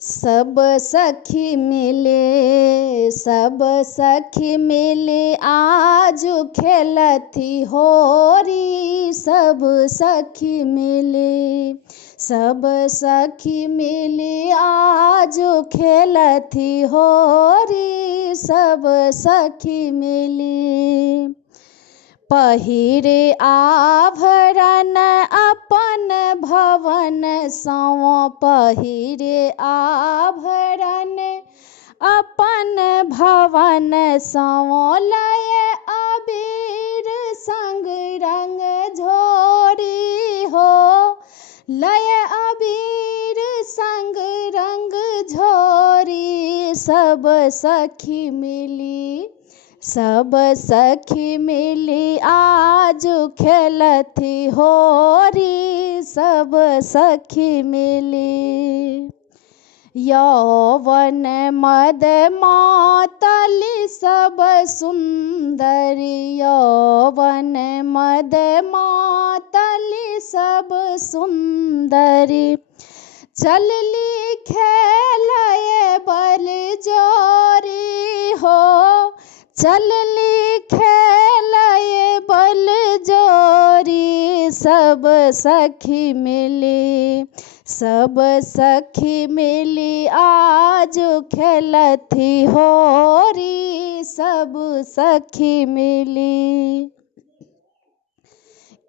सब सखी मिले आज खेलती होरी। सब सखी मिले आज खेलती होरी। सब सखी मिली पहिरे आभरण अपन भवन सव। पहिरे आभरण अपन भवन सव। लय अबीर संग रंग झोरी हो। लय अबीर संग रंग झोरी। सब सखी मिली आज खेलती होरी। सब सखी मिली यौवन मद मातली सब सुंदरी। यौवन मद मातली सब सुंदरी। चलली खेलय बल जोरी हो। चलली खेलय बल जोरी। सब सखी मिली आज खेलती होरी। सब सखी मिली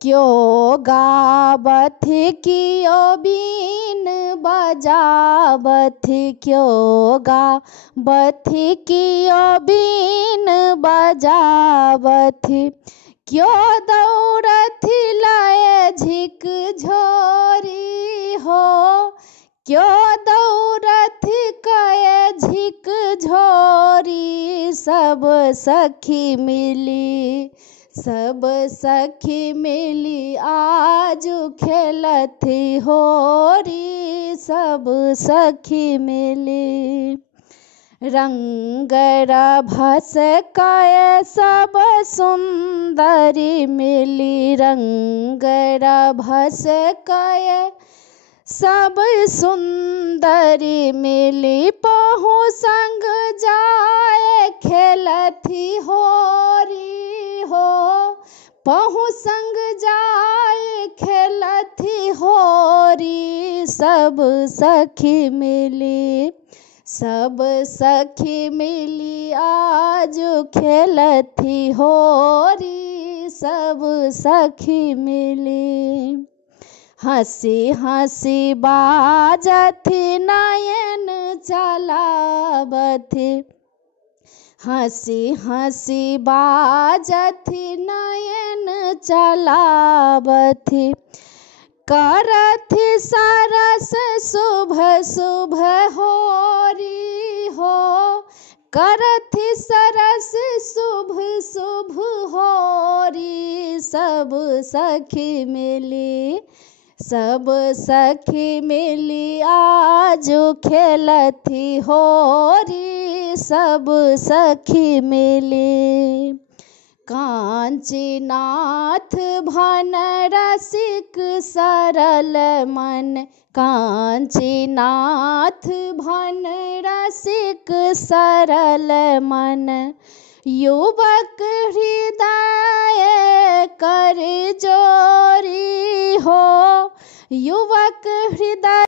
क्यों गावथी कियो बीन बजावथी। क्यों गावथी कियो बीन बजावथी। क्यों दौड़थी लय झिक झोरी हो। क्यों दौड़थी कय झिक झोरी। सब सखी मिली आज खेलती होरी। सब सखी मिली रंग रभस कय सब सुंदरी मिली। रंग रभस कय सब सुंदरी मिली। पहु संग जाए खेलती होरी हो। पहु संग जाए खेलती होरी। सब सखी मिली आज खेलती होरी। सब सखी मिली हंसी बाजथी नयन चलावथी। हंसी बाजथी नयन चलावथी। करथी सरस शुभ होरी हो। करथी सरस शुभ होरी। सब सखी मिली आज खेलती होरी। सब सखी मिली कांचीनाथ भन रसिक सरल मन। कांचीनाथ भन रसिक सरल मन। युवक हृदय कर जोरी हो। युवक हृदय